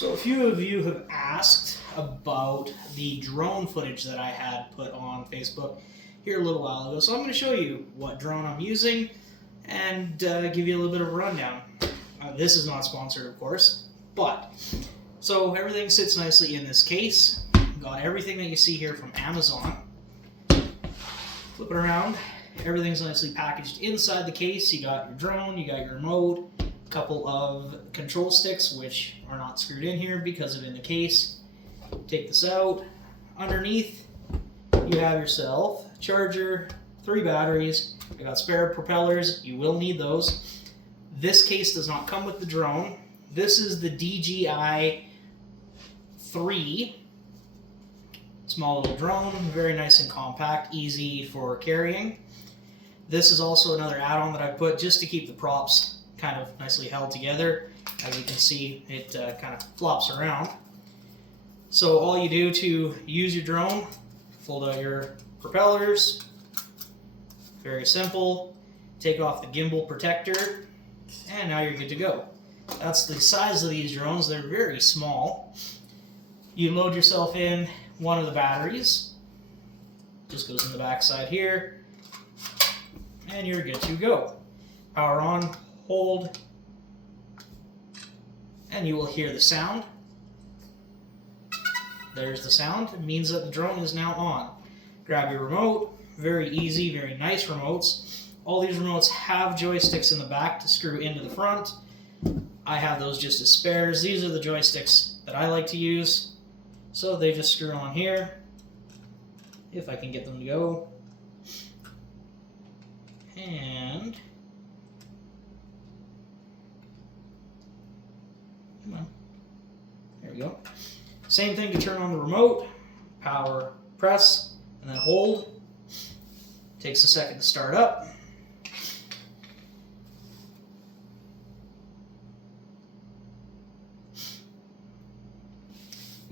So a few of you have asked about the drone footage that I had put on Facebook here a little while ago. So I'm going to show you what drone I'm using and give you a little bit of a rundown. This is not sponsored, of course, but so everything sits nicely in this case. Got everything that you see here from Amazon. Flip it around. Everything's nicely packaged inside the case. You got your drone, you got your remote, a couple of control sticks which are not screwed in here because of in the case. Take this out. Underneath you have yourself a charger, 3 batteries. I got spare propellers. You will need those. This case does not come with the drone. This is the DJI 3. Small little drone, very nice and compact, easy for carrying. This is also another add-on that I put just to keep the props kind of nicely held together. As you can see, it kind of flops around. So all you do to use your drone, fold out your propellers, very simple, take off the gimbal protector, and now you're good to go. That's the size of these drones. They're very small. You load yourself in one of the batteries, just goes in the back side here, and you're good to go. Power on, hold, and you will hear the sound. There's the sound. It means that the drone is now on. Grab your remote. Very easy, very nice remotes. All these remotes have joysticks in the back to screw into the front. I have those just as spares. These are the joysticks that I like to use. So they just screw on here, if I can get them to go. And come on, there we go. Same thing to turn on the remote. Power, press, and then hold. Takes a second to start up.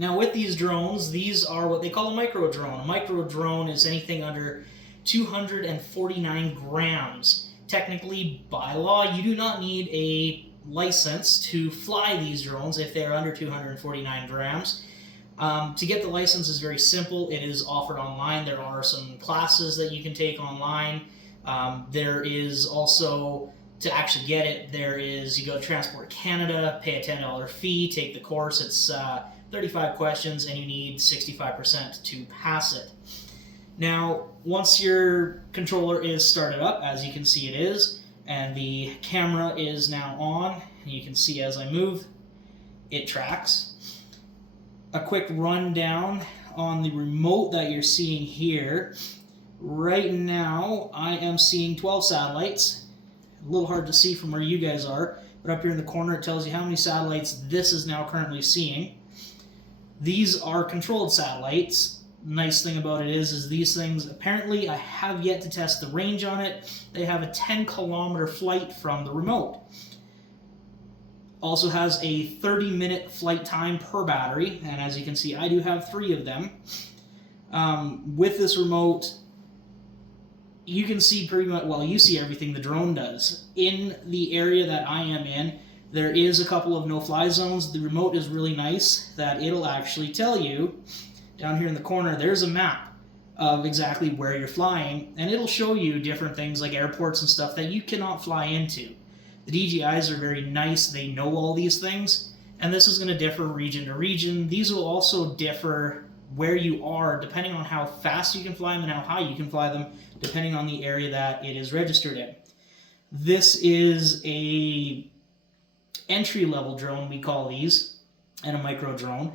Now with these drones, these are what they call a micro drone. A micro drone is anything under 249 grams. Technically, by law, you do not need a license to fly these drones if they're under 249 grams. To get the license is very simple. It is offered online. There are some classes that you can take online. There is also, to actually get it, you go to Transport Canada, pay a $10 fee, take the course. It's 35 questions, and you need 65% to pass it. Now, once your controller is started up, as you can see it is, and the camera is now on, and you can see as I move, it tracks. A quick rundown on the remote that you're seeing here. Right now, I am seeing 12 satellites. A little hard to see from where you guys are, but up here in the corner it tells you how many satellites this is now currently seeing. These are controlled satellites. Nice thing about it is these things, apparently I have yet to test the range on it. They have a 10-kilometer flight from the remote. Also has a 30-minute flight time per battery, and as you can see, I do have 3 of them. With this remote, you can see pretty much, well, you see everything the drone does. In the area that I am in, there is a couple of no-fly zones. The remote is really nice that it'll actually tell you, down here in the corner, there's a map of exactly where you're flying, and it'll show you different things like airports and stuff that you cannot fly into. The DJIs are very nice. They know all these things, and this is going to differ region to region. These will also differ where you are, depending on how fast you can fly them and how high you can fly them, depending on the area that it is registered in. This is a entry-level drone, we call these, and a micro drone.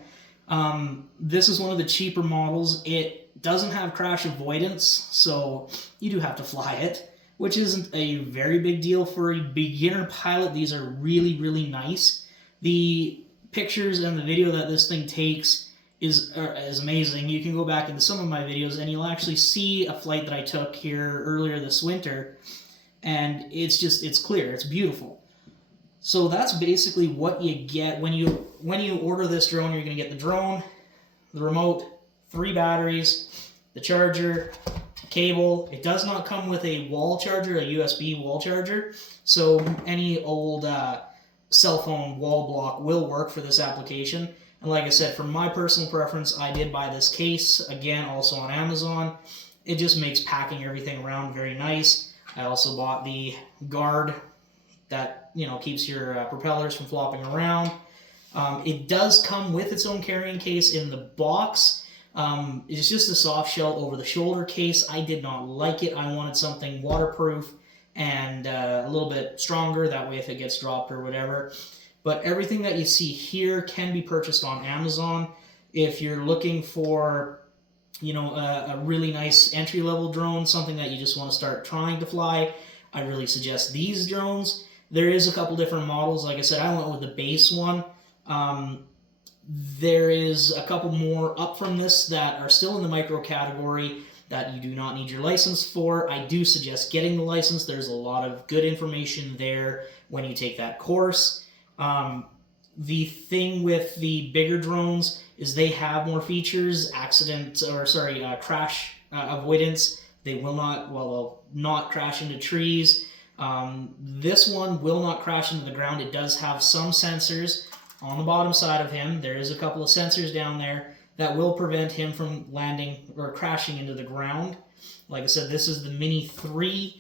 This is one of the cheaper models. It doesn't have crash avoidance, so you do have to fly it, which isn't a very big deal for a beginner pilot. These are really, really nice. The pictures and the video that this thing takes is amazing. You can go back into some of my videos and you'll actually see a flight that I took here earlier this winter, and it's clear, it's beautiful. So that's basically what you get when you order this drone. You're going to get the drone, the remote, 3 batteries, the charger, cable. It does not come with a wall charger, a USB wall charger. So any old cell phone wall block will work for this application. And like I said, for my personal preference, I did buy this case, again, also on Amazon. It just makes packing everything around very nice. I also bought the guard that, you know, keeps your propellers from flopping around. It does come with its own carrying case in the box. It's just a soft shell over the shoulder case. I did not like it. I wanted something waterproof and a little bit stronger, that way if it gets dropped or whatever. But everything that you see here can be purchased on Amazon. If you're looking for, you know, a really nice entry-level drone, something that you just want to start trying to fly, I really suggest these drones. There is a couple different models. Like I said, I went with the base one. There is a couple more up from this that are still in the micro category that you do not need your license for. I do suggest getting the license. There's a lot of good information there when you take that course. The thing with the bigger drones is they have more features, crash avoidance. They will not, well, they'll not crash into trees. This one will not crash into the ground. It does have some sensors on the bottom side of him. There is a couple of sensors down there that will prevent him from landing or crashing into the ground. Like I said, this is the Mini 3.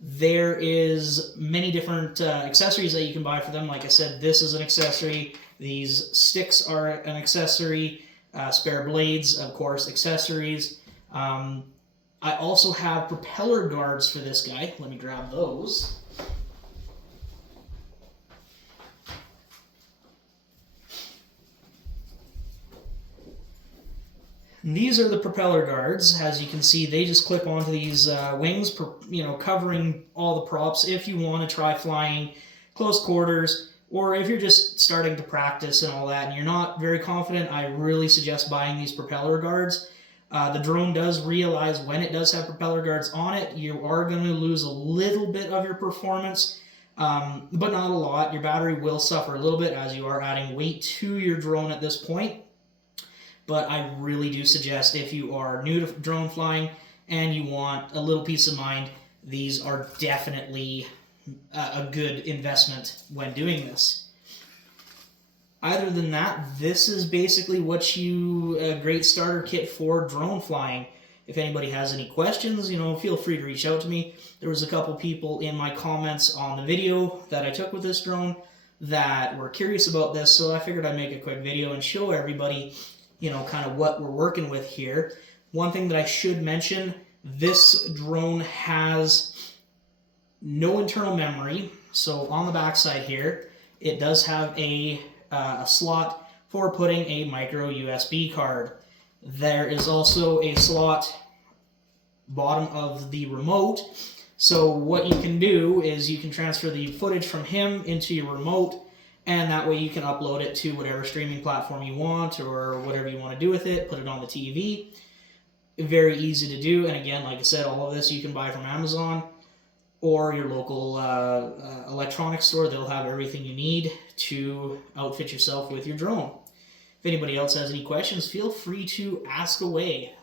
There is many different accessories that you can buy for them. Like I said, this is an accessory. These sticks are an accessory. Spare blades, of course, accessories. I also have propeller guards for this guy. Let me grab those. And these are the propeller guards. As you can see, they just clip onto these wings, you know, covering all the props if you want to try flying close quarters, or if you're just starting to practice and all that and you're not very confident, I really suggest buying these propeller guards. The drone does realize when it does have propeller guards on it, you are going to lose a little bit of your performance, but not a lot. Your battery will suffer a little bit as you are adding weight to your drone at this point. But I really do suggest, if you are new to drone flying and you want a little peace of mind, these are definitely a good investment when doing this. Other than that, this is basically a great starter kit for drone flying. If anybody has any questions, you know, feel free to reach out to me. There was a couple people in my comments on the video that I took with this drone that were curious about this, so I figured I'd make a quick video and show everybody, you know, kind of what we're working with here. One thing that I should mention, this drone has no internal memory. So on the back side here, it does have a slot for putting a micro USB card. There is also a slot bottom of the remote. So what you can do is you can transfer the footage from him into your remote, and that way you can upload it to whatever streaming platform you want or whatever you want to do with it, put it on the TV. Very easy to do, and again, like I said, all of this you can buy from Amazon or your local electronics store. They'll have everything you need to outfit yourself with your drone. If anybody else has any questions, feel free to ask away.